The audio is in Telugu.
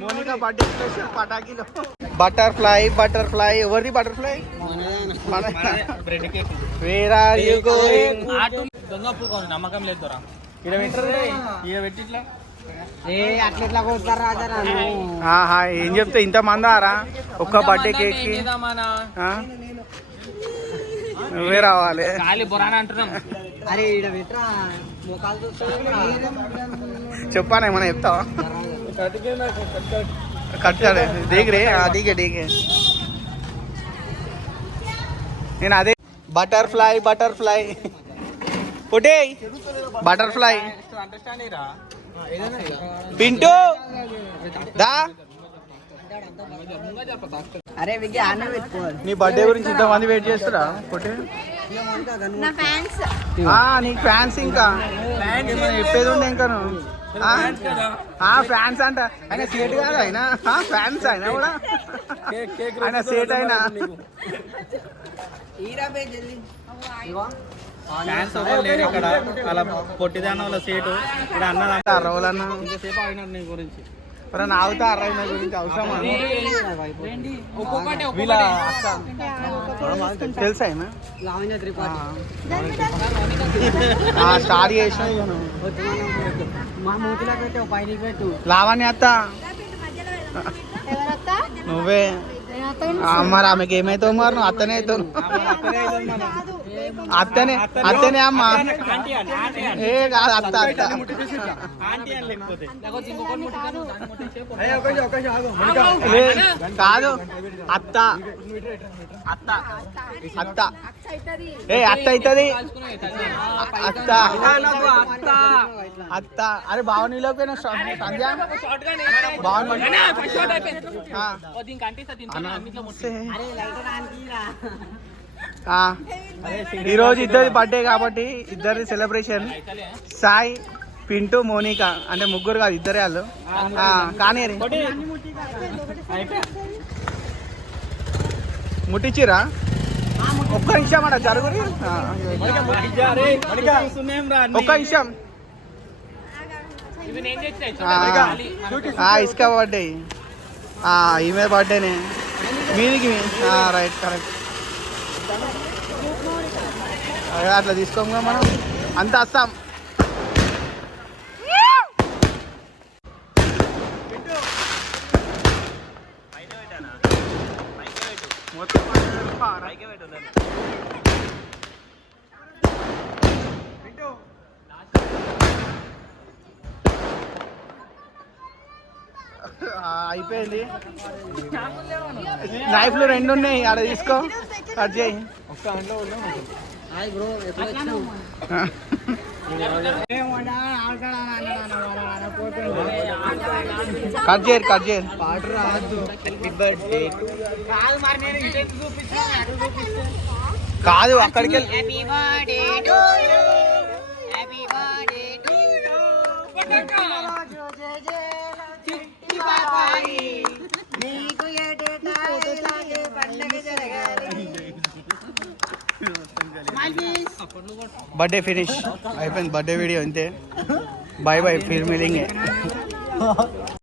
మోనికా బర్త్డే స్పెషల్ పటాకీలో బటర్ఫ్లై ఎవరిది butterfly where are you going నమ్మకం లేదు పెట్టి ఏం చెప్తే ఇంత మందారా ఒక్క బర్త్డే కేక్ కి నువ్వే రావాలి చెప్పాను ఏమన్నా చెప్తావా కట్టాడే దిగరే దిగే నేను అదే బటర్ఫ్లై పుటే బటర్ఫ్లై పింటూ దా నీ బర్త్డే గురించి ఇంతమంది వెయిట్ చేస్తారా పుట్టే నీకు ఫ్యాన్స్ ఇంకా చెప్పేది ఉండే ఇంకా ఫ్యాన్స్ అంట ఆయన సేట్ కాదు ఆయన ఫ్యాన్స్ అయినా కూడా ఆయన సేట్ అయినా ఫ్యాన్స్ లేరు ఇక్కడ అలా పొట్టిదాన వాళ్ళ సీటు ఇక్కడ అన్నదంట అర్రవులన్నా ఇంతసేపు ఆగినారు నీ గురించి నావుతా అర్రయ్య గురించి అవసరమా వీళ్ళ తెలుసా ఆయన స్టార్ట్ చేసిన లావణ్య అత్త నువ్వే మరి ఆమెకి ఏమైతావు మరి నువ్వు అత్తనే అవుతావు అత్తనే అమ్మ ఏ కాదు అత్త కాదు అత్త అత్త అత్త ఏ అత్త అవుతుంది అత్త అత్త అరే భావనీలోకి సంధ్య ఈరోజు ఇద్దరి బర్త్డే కాబట్టి ఇద్దరి సెలబ్రేషన్ సాయి పింటూ మోనికా అంటే ముగ్గురు కాదు ఇద్దరే వాళ్ళు కానీ ముట్టించిరా ఒక్క నిమిషం అట జరుగురి ఒక్క నిమిషం ఇసుక బర్త్డే ఈమె బర్త్డేనే మీదికి రైట్ కరెక్ట్ అట్లా తీసుకోగా మనం అంతా వస్తాం అయిపోయింది లైఫ్ లో 2 ఉన్నాయి ఆడ తీసుకో కట్ చేయి కట్ చేయి కాదు అక్కడికి बर्थडे फिनिश అయిపోయింది బర్త్డే వీడియో అంతే బాయ్ బాయ్ ఫిర్ మిలింగే